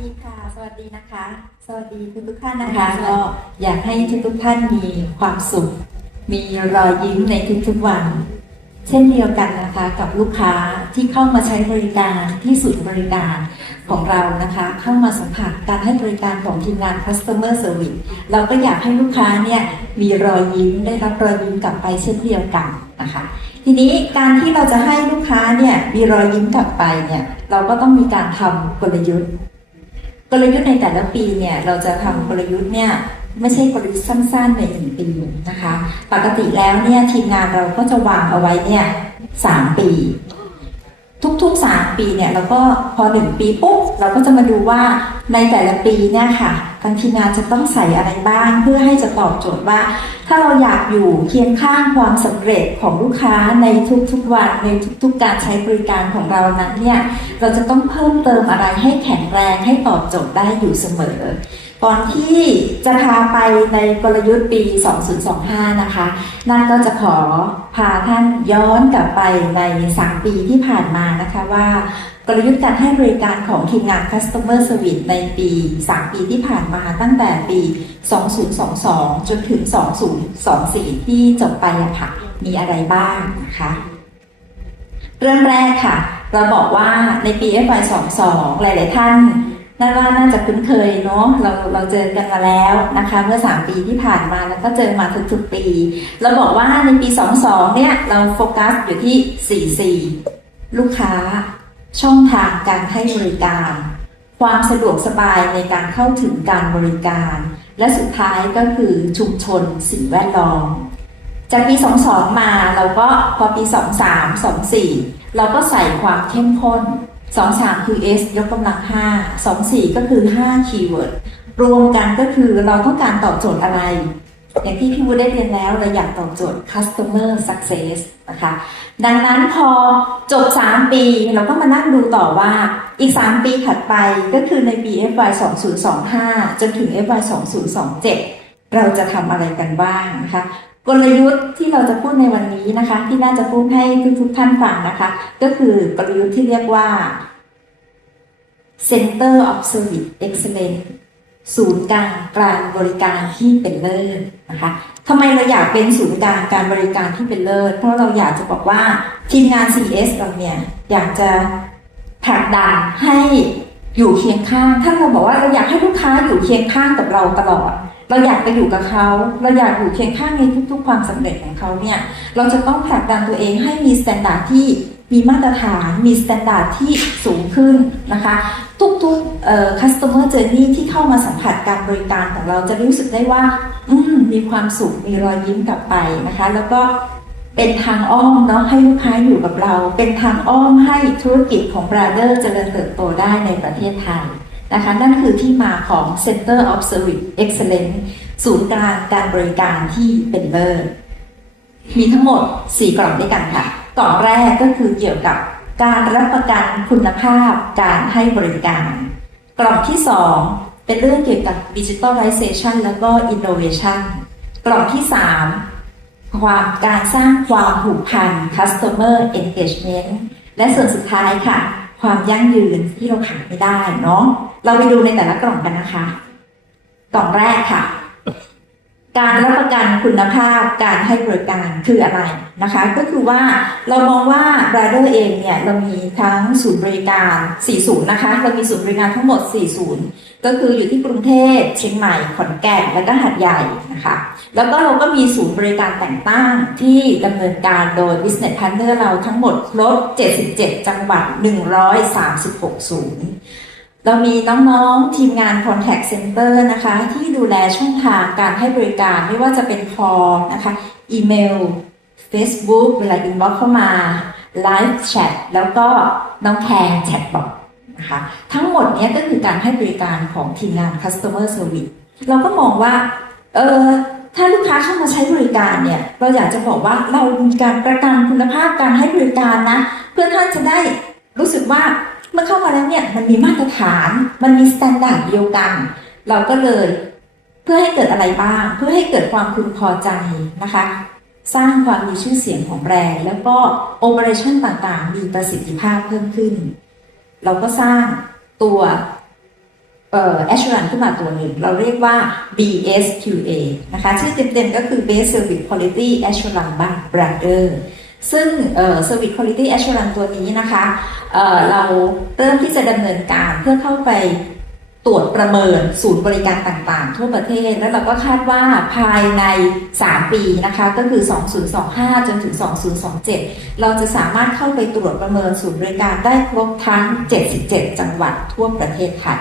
ดีค่ะ สวัสดีนะคะ สวัสดีทุกทุกๆท่านนะคะ ก็อยากให้ทุกทุกๆท่านมีความสุข มีรอยยิ้มในทุกๆวัน เช่นเดียวกันนะคะกับลูกค้าที่เข้ามาใช้บริการที่ศูนย์บริการของเรานะคะ เข้ามาสัมผัสการให้บริการของทีมงาน customer service เราก็อยากให้ลูกค้าเนี่ยมีรอยยิ้มได้รับรอยยิ้มกลับไปเช่นเดียวกันนะคะทีนี้การที่เราจะให้ลูกค้าเนี่ยมีรอยยิ้มกลับไปเนี่ยเราก็ต้องมีการทำกลยุทธ์ กลยุทธ์ในแต่ละปีเนี่ยเราจะทำกลยุทธ์เนี่ยไม่ใช่กลยุทธ์สั้นๆในหนึ่งปีนะคะ ปกติแล้วเนี่ยทีมงานเราก็จะวางเอาไว้เนี่ยสามปี ทุกๆ 3 ปีเนี่ยเราก็พอ 1 ปีปุ๊บเราก็จะมาดูว่าในแต่ละปีเนี่ยค่ะทางทีมงานจะต้องใส่อะไรบ้าง เพื่อให้จะตอบโจทย์ว่า ถ้าเราอยากอยู่เคียงข้างความสำเร็จของลูกค้าในทุกๆวันในทุกๆ การใช้บริการของเรานั้นเนี่ยเราจะต้องเพิ่มเติมอะไรให้แข็งแรงให้ตอบโจทย์ได้อยู่เสมอ ก่อนที่จะพาไปในกลยุทธ์ปี 2025 นะคะ นั่นก็จะขอพาท่านย้อนกลับไปใน 3 ปีที่ผ่านมานะคะว่ากลยุทธ์การให้บริการของทีมงาน Customer Service ในปี 3 ปีที่ผ่านมาตั้งแต่ปี 2022 จนถึง 2024 ที่จบไปอะค่ะ มีอะไรบ้างนะคะ เริ่มแรกค่ะ เราบอกว่าในปี FY22 หลาย ๆ ท่าน น่าว่าน่าจะคุ้นเคยเนาะเราเราเจอกันมาแล้วนะคะ เมื่อ 3 ปีที่ผ่านมาแล้วก็เจอมาทุกๆปี เราบอกว่าในปี 22 เนี่ย เราโฟกัสอยู่ที่ 44 ลูกค้า ช่องทางการให้บริการ ความสะดวกสบายในการเข้าถึงการบริการ และสุดท้ายก็คือชุมชนสิ่งแวดล้อมจากปี 22 มาเราก็พอปี 23 24 เราก็ใส่ความเข้มข้น 23คือ S ยกกำลัง5 24ก็คือ5คีย์เวิร์ดรวมกันก็คือเราต้องการตอบโจทย์อะไร อย่างที่พี่วูได้เรียนแล้วเราอยากตอบโจทย์ customer success นะคะ ดังนั้นพอจบ 3 ปี เราก็มานั่งดูต่อว่าอีก 3 ปีถัดไปก็คือในปี FY 2025 จนถึง FY 2027 เราจะทำอะไรกันบ้างนะคะ กลยุทธ์ที่เราจะพูดในวันนี้นะคะ ที่น่าจะพูดให้ทุกท่านฟังนะคะ ก็คือกลยุทธ์ที่เรียกว่า Center of Service Excellence ศูนย์กลางการบริการที่เป็นเลิศนะคะทำไมเราอยากเป็นศูนย์กลางการบริการที่เป็นเลิศ เพราะเราอยากจะบอกว่าทีมงาน CS เราเนี่ยอยากจะผลักดันให้อยู่เคียงข้าง ถ้าเราบอกว่าเราอยากให้ลูกค้าอยู่เคียงข้างกับเราตลอด เราอยากไปอยู่กับเขา เราอยากอยู่เคียงข้างในทุกๆ ความสำเร็จของเขาเนี่ย เราจะต้องผลักดันตัวเองให้มีสแตนดาร์ดที่มีมาตรฐาน มีสแตนดาร์ดที่สูงขึ้นนะคะ ทุกๆเอ่อ customer journey ที่เข้ามาสัมผัสการบริการของเราจะรู้สึกได้ว่า อืม มีความสุข มีรอยยิ้มกลับไปนะคะ แล้วก็เป็นทางอ้อมเนาะให้ลูกค้าอยู่กับเรา เป็นทางอ้อมให้ธุรกิจของ Brother เจริญเติบโตได้ในประเทศไทย นะคะนั่นคือที่มาของ Center of Service Excellence ศูนย์กลางการบริการที่เป็นเลิศมีทั้งหมด 4 กล่องด้วยกันค่ะ กล่องแรกก็คือเกี่ยวกับการรับประกันคุณภาพการให้บริการ กล่องที่ 2 เป็นเรื่องเกี่ยวกับ Digitalization แล้วก็ Innovation กล่องที่ 3 ความการสร้างความผูกพัน Customer Engagement และส่วนสุดท้ายค่ะ ความยั่งยืนที่เราขาดไม่ได้เนาะเราไปดูในแต่ละกล่องกันนะคะ กล่องแรกค่ะ การรับประกันคุณภาพการให้บริการคืออะไรนะคะ ก็คือว่าเรามองว่า b r a d e r เองเนี่ยเรามีทั้งศูนย์บริการ 4 ศูนย์นะคะ เรามีศูนย์บริการทั้งหมด 4 ศูนย์ก็คืออยู่ที่กรุงเทพเชียงใหม่ขอนแก่นและก็หัดใหญ่นะคะ แล้วก็เราก็มีศูนย์บริการแต่งตั้งที่ดำเนินการโดย Business Partner เราทั้งหมดครบ77 จังหวัด 136 ศูนย์ เรามีน้องๆทีมงาน Contact Center นะคะ ที่ดูแลช่องทางการให้บริการไม่ว่าจะเป็น call นะคะอีเมล Facebook เวลา inbox เข้ามา Live Chat แล้วก็น้องแคร์แชทบอทนะคะทั้งหมดนี้ก็คือการให้บริการของทีมงาน Customer Service เราก็มองว่าเออถ้าลูกค้าเข้ามาใช้บริการเนี่ย เราอยากจะบอกว่าเรามีการประกันคุณภาพการให้บริการนะ เพื่อท่านจะได้รู้สึกว่า เมื่อเข้ามาแล้วเนี่ยมันมีมาตรฐาน มันมีสแตนดาร์ดเดียวกัน เราก็เลยเพื่อให้เกิดอะไรบ้าง เพื่อให้เกิดความพึงพอใจนะคะ สร้างความมีชื่อเสียงของแบรนด์แล้วก็โอเปอเรชั่นต่างๆ มีประสิทธิภาพเพิ่มขึ้น เราก็สร้างตัวเอ่อ assurance ขึ้นมาตัวหนึ่ง เราเรียกว่า BSQA นะคะ ชื่อเต็มๆก็คือ Base Service Quality Assurance by Brother ซึ่งเอ่อ Service Quality Assurance ตัวนี้นะคะเอ่อเราเริ่มที่จะดำเนินการเพื่อเข้าไปตรวจประเมินศูนย์บริการต่างๆ ทั่วประเทศ แล้วเราก็คาดว่าภายใน 3 ปีนะคะก็คือ 2025 จนถึง 2027 เราจะสามารถเข้าไปตรวจประเมินศูนย์บริการได้ครบทั้ง 77 จังหวัดทั่วประเทศค่ะ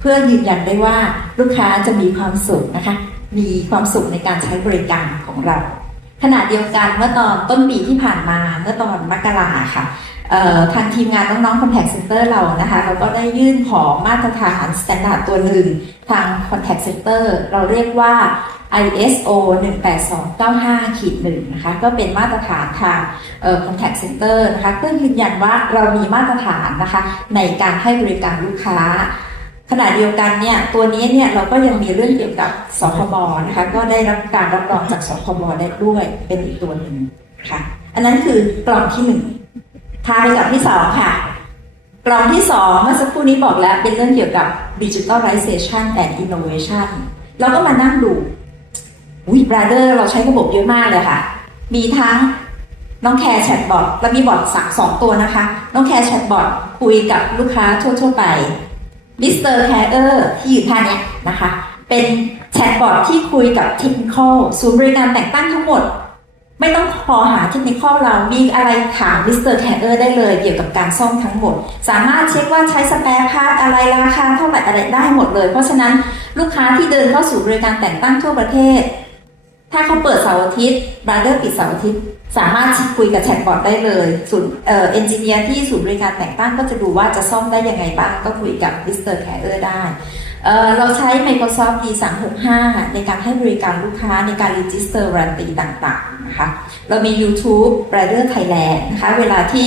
เพื่อยืนยันได้ว่าลูกค้าจะมีความสุขนะคะ มีความสุขในการใช้บริการของเรา ขณะเดียวกันเมื่อตอนต้นปีที่ผ่านมาเมื่อตอนมกราค่ะทางทีมงานน้องๆ Contact Center เรานะคะเราก็ได้ยื่นขอมาตรฐานสแตนดาร์ดตัวหนึ่งทาง Contact Center เราเรียกว่า ISO 18295ขีดหนึ่งนะคะก็เป็นมาตรฐานทางเอ่อ Contact Center นะคะเพื่อยืนยันว่าเรามีมาตรฐานนะคะในการให้บริการลูกค้า ขณะเดียวกันเนี่ยตัวนี้เนี่ยเราก็ยังมีเรื่องเกี่ยวกับสคบนะคะก็ได้รับการรับรองจากสคบได้ด้วยเป็นอีกตัวหนึ่งค่ะ อันนั้นคือกล่องที่หนึ่งทาไปกับที่สองค่ะ กล่องที่สองเมื่อสักครู่นี้บอกแล้วเป็นเรื่องเกี่ยวกับ digitalization and innovation เราก็มานั่งดูวิบราเดอร์เราใช้ระบบเยอะมากเลยค่ะ มีทั้งน้องแคร์แชทบอทและมีบอทสักสองตัวนะคะ น้องแคร์แชทบอทคุยกับลูกค้าทั่วๆไป มิสเตอร์แคร์เออร์ที่อยู่ท่านี้นะคะ เป็นแชทบอทที่คุยกับเทคนิคอลศูนย์บริการแต่งตั้งทั้งหมด ไม่ต้องคอหาเทคนิคอลเรามีอะไรถามมิสเตอร์แคร์เออร์ได้เลยเกี่ยวกับการซ่อมทั้งหมด สามารถเช็คว่าใช้สแปร์พาร์ทอะไรราคาเท่าไหร่อะไรได้หมดเลย เพราะฉะนั้นลูกค้าที่เดินเข้าสู่บริการแต่งตั้งทั่วประเทศ ถ้าเขาเปิดเสาร์อาทิตย์บราเดอร์ปิดเสาร์อาทิตย์ สามารถคุยกับแชทบอทได้เลยศูนย์เออเอนจิเนียร์ที่ศูนย์บริการแต่งตั้งก็จะดูว่าจะซ่อมได้ยังไงบ้าง ก็คุยกับมิสเตอร์แคร์เออร์ได้เออเราใช้ Microsoft D365 ในการให้บริการลูกค้าในการ register warranty ต่างๆนะคะเรามี YouTube Rider Thailand นะคะเวลาที่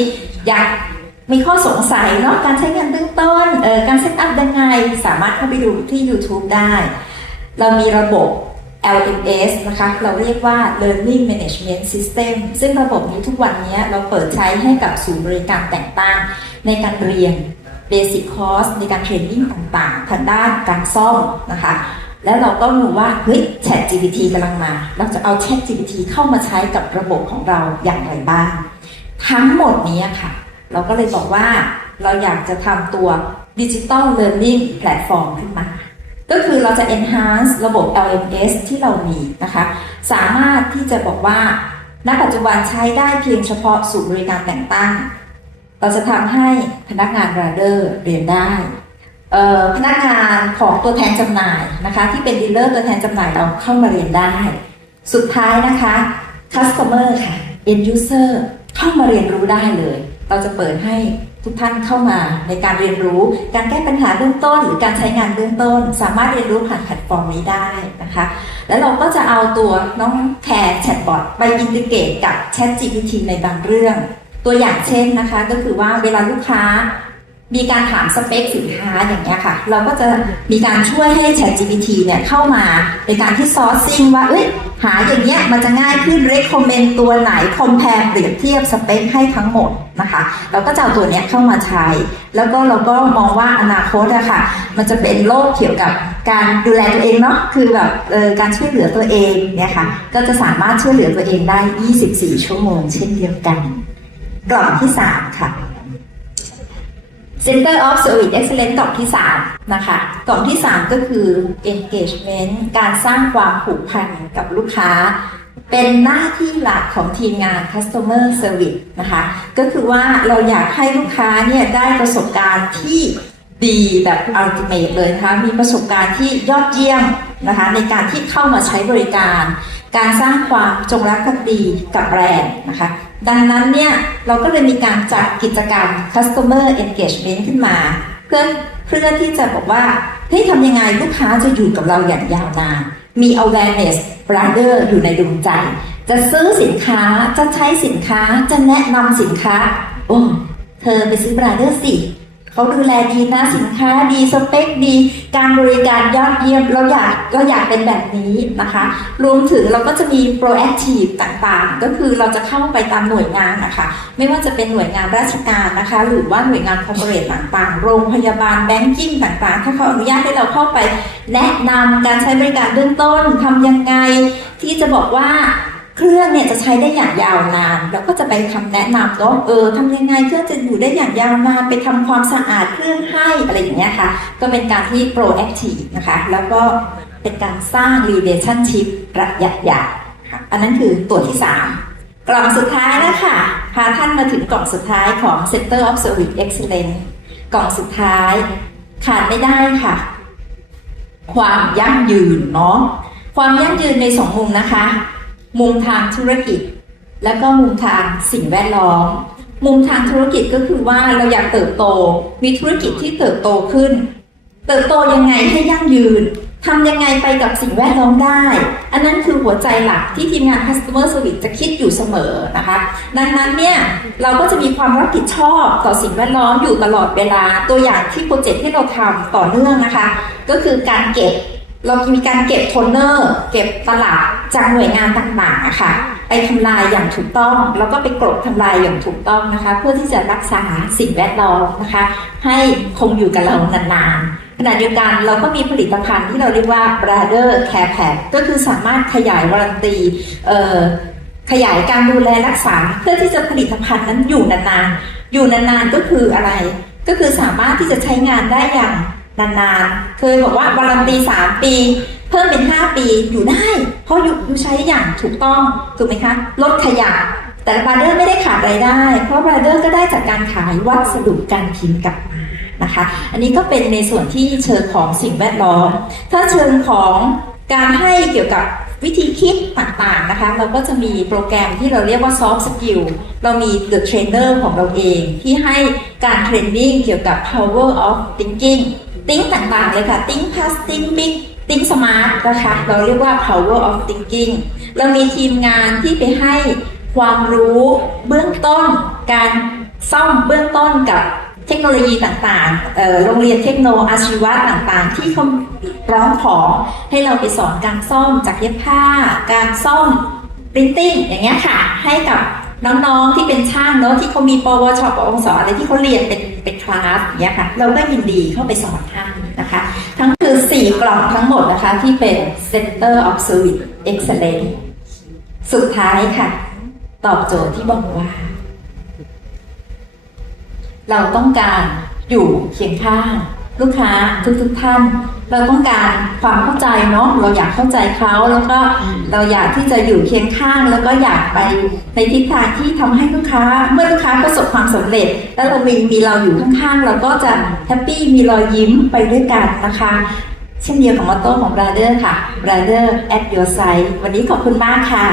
อยากมีข้อสงสัยเนาะการใช้งานเบื้องต้นเอ่อการเซตอัพยังไง สามารถเข้าไปดูที่ YouTube ได้ เรามีระบบ LMS นะคะ เราเรียกว่า Learning Management System ซึ่งระบบนี้ทุกวันนี้เราเปิดใช้ให้กับศูนย์บริการแต่งตั้งในการเรียน Basic Course ในการเทรนนิ่งต่างๆ ทางด้านการซ่อมนะคะ แล้วเราก็รู้ว่าเฮ้ย Chat GPT กำลังมา เราจะเอา Chat GPT เข้ามาใช้กับระบบของเราอย่างไรบ้าง ทั้งหมดนี้ค่ะ เราก็เลยบอกว่าเราอยากจะทำตัว Digital Learning Platform ขึ้นมา เราจะ enhance ระบบ LMS ที่เรามีนะคะ สามารถที่จะบอกว่า ณ ปัจจุบันใช้ได้เพียงเฉพาะศูนย์บริการแต่งตั้ง เราจะทำให้พนักงานร i เดอร์เรียนได้พนักงานของตัวแทนจำหน่ายนะคะ ที่เป็นดีลเลอร์ตัวแทนจำหน่ายเราเข้ามาเรียนได้ สุดท้ายนะคะ customer ค่ะ end user เข้ามาเรียนรู้ได้เลย เราจะเปิดให้ทุกท่านเข้ามาในการเรียนรู้ การแก้ปัญหาเบื้องต้น หรือการใช้งานเบื้องต้น สามารถเรียนรู้ผ่านแพลตฟอร์มนี้ได้นะคะ แล้วเราก็จะเอาตัวน้องแคร์แชทบอทไปอินทิเกตกับ Chat GPT ในบางเรื่อง ตัวอย่างเช่นนะคะก็คือว่าเวลาลูกค้ามีการถามสเปคสินค้าอย่างเงี้ยค่ะ เราก็จะมีการช่วยให้ Chat GPT เนี่ยเข้ามาในการที่ซอร์ซิ่งว่าเอ้ย หาอย่างเงี้ยมันจะง่ายขึ้น recommend ตัวไหน compare เปรียบเทียบสเปคให้ทั้งหมดนะคะ เราก็จะเอาตัวเนี้ยเข้ามาใช้ แล้วก็เราก็มองว่าอนาคตอะค่ะ มันจะเป็นโลกเกี่ยวกับการดูแลตัวเองเนาะ คือแบบการช่วยเหลือตัวเองเนี่ยค่ะ ก็จะสามารถช่วยเหลือตัวเองได้ 24 ชั่วโมง เช่นเดียวกัน กล่องที่ 3 ค่ะ Center of Service Excellence กล่องที่ 3 นะคะ กล่องที่ 3 ก็คือ engagement การสร้างความผูกพันกับลูกค้า เป็นหน้าที่หลักของทีมงาน customer service นะคะ ก็คือว่าเราอยากให้ลูกค้าเนี่ยได้ประสบการณ์ที่ดีแบบ ultimate เลยนะคะ มีประสบการณ์ที่ยอดเยี่ยมนะคะ ในการที่เข้ามาใช้บริการ การสร้างความจงรักภักดีกับแบรนด์นะคะ ดังนั้นเนี่ยเราก็เลยมีการจัดกิจกรรม customer engagement ขึ้นมา เพื่อเพื่อที่จะบอกว่าเฮ้ยทำยังไงลูกค้าจะอยู่กับเราอย่างยาวนานมี awareness brother อยู่ในดวงใจ จะซื้อสินค้าจะใช้สินค้าจะแนะนำสินค้า โอ้ เธอไปซื้อบราเดอร์สิ เขาดูแลดีนะสินค้าดีสเปคดี การบริการยอดเยี่ยมเราอยากเราอยากเป็นแบบนี้นะคะ รวมถึงเราก็จะมี proactive ต่างๆ ก็คือเราจะเข้าไปตามหน่วยงานนะคะ ไม่ว่าจะเป็นหน่วยงานราชการนะคะ หรือว่าหน่วยงาน corporate ต่างๆ โรงพยาบาลแบงกิ้งต่างๆ ถ้าเขาอนุญาตให้เราเข้าไป แนะนำการใช้บริการเบื้องต้นทำยังไงที่จะบอกว่า เครื่องเนี่ยจะใช้ได้อย่างยาวนานเราก็จะไปคำแนะนำเนาะเออทำยังไงเครื่องจะอยู่ได้อย่างยาวนานไปทำความสะอาดเครื่องให้อะไรอย่างเงี้ยค่ะ ก็เป็นการที่ proactive นะคะ แล้วก็เป็นการสร้าง relationship ระยะยาวค่ะอันนั้นคือตัวที่ 3 กล่องสุดท้ายแล้วค่ะ พาท่านมาถึงกล่องสุดท้ายของ Center of Service Excellence กล่องสุดท้าย ขาดไม่ได้ค่ะ ความยั่งยืนเนาะความยั่งยืนในสองมุมนะคะ มุมทางธุรกิจ แล้วก็มุมทางสิ่งแวดล้อม มุมทางธุรกิจก็คือว่าเราอยากเติบโต มีธุรกิจที่เติบโตขึ้น เติบโตยังไงให้ยั่งยืนทำยังไงไปกับสิ่งแวดล้อมได้ อันนั้นคือหัวใจหลักที่ทีมงาน customer service จะคิดอยู่เสมอนะคะ ดังนั้นเนี่ยเราก็จะมีความรับผิดชอบต่อสิ่งแวดล้อมอยู่ตลอดเวลา ตัวอย่างที่โปรเจกต์ที่เราทำต่อเนื่องนะคะ ก็คือการเก็บ เรามีการเก็บโทนเนอร์ เก็บตลับจากหน่วยงานต่างๆอะค่ะ ไปทำลายอย่างถูกต้อง แล้วก็ไปกรบทำลายอย่างถูกต้องนะคะ เพื่อที่จะรักษาสิ่งแวดล้อมนะคะ ให้คงอยู่กับเรานานๆขณะเดียวกันเราก็มีผลิตภัณฑ์ที่เราเรียกว่า brother care pack ก็คือสามารถขยายวารันตีขยายการดูแลรักษา เพื่อที่จะผลิตภัณฑ์นั้นอยู่นานๆอยู่นานๆก็คืออะไร ก็คือสามารถที่จะใช้งานได้อย่าง นานๆ เคยบอกว่าวารันตี3ปี เพิ่มเป็น5ปีอยู่ได้ เพราะอยู่อยู่ใช้อย่างถูกต้องถูกไหมคะลดขยะ แต่บราเดอร์ไม่ได้ขาดรายได้ เพราะบราเดอร์ก็ได้จากการขายวัสดุการพิมพ์กลับมานะคะ อันนี้ก็เป็นในส่วนที่เชิงของสิ่งแวดล้อม ถ้าเชิงของการให้เกี่ยวกับวิธีคิดต่างๆนะคะ เราก็จะมีโปรแกรมที่เราเรียกว่า soft skill เรามี the trainer ของเราเองที่ให้การเทรนนิ่งเกี่ยวกับ power of thinking ติ้งต่างๆเลยค่ะ ติ้ง past ติ้ง big ติ้ง smart นะคะเราเรียกว่า power of thinking เรามีทีมงานที่ไปให้ความรู้เบื้องต้น การซ่อมเบื้องต้นกับเทคโนโลยีต่างๆ โรงเรียนเทคโนอาชีวะต่างๆ ที่เขาร้องขอให้เราไปสอนการซ่อมจากเย็บผ้า การซ่อม printing อย่างเงี้ยค่ะ ให้กับน้องๆที่เป็นช่างเนาะที่เขามีปวชปวสอะไรที่เขาเรียนเป็น ไปคลาสเนี้ยค่ะเราก็ยินดีเข้าไปสอนท่านนะคะ ทั้งคือ 4 กล่องทั้งหมดนะคะที่เป็น Center of Service Excellence สุดท้ายค่ะ ตอบโจทย์ที่บอกว่า เราต้องการอยู่เคียงข้างลูกค้าทุกๆทท่าน เราต้องการความเข้าใจเนาะเราอยากเข้าใจเขาแล้วก็เราอยากที่จะอยู่เคียงข้าง แล้วก็อยากไปในทิศทางที่ทำให้ลูกค้า เมื่อลูกค้าประสบความสำเร็จ แล้วเรามีมีเราอยู่ข้างๆ เราก็จะแฮปปี้มีรอยยิ้มไปด้วยกันนะคะ เช่นเดียวกับมอตโต้ของ Brother ค่ะ Brother at your side วันนี้ขอบคุณมากค่ะ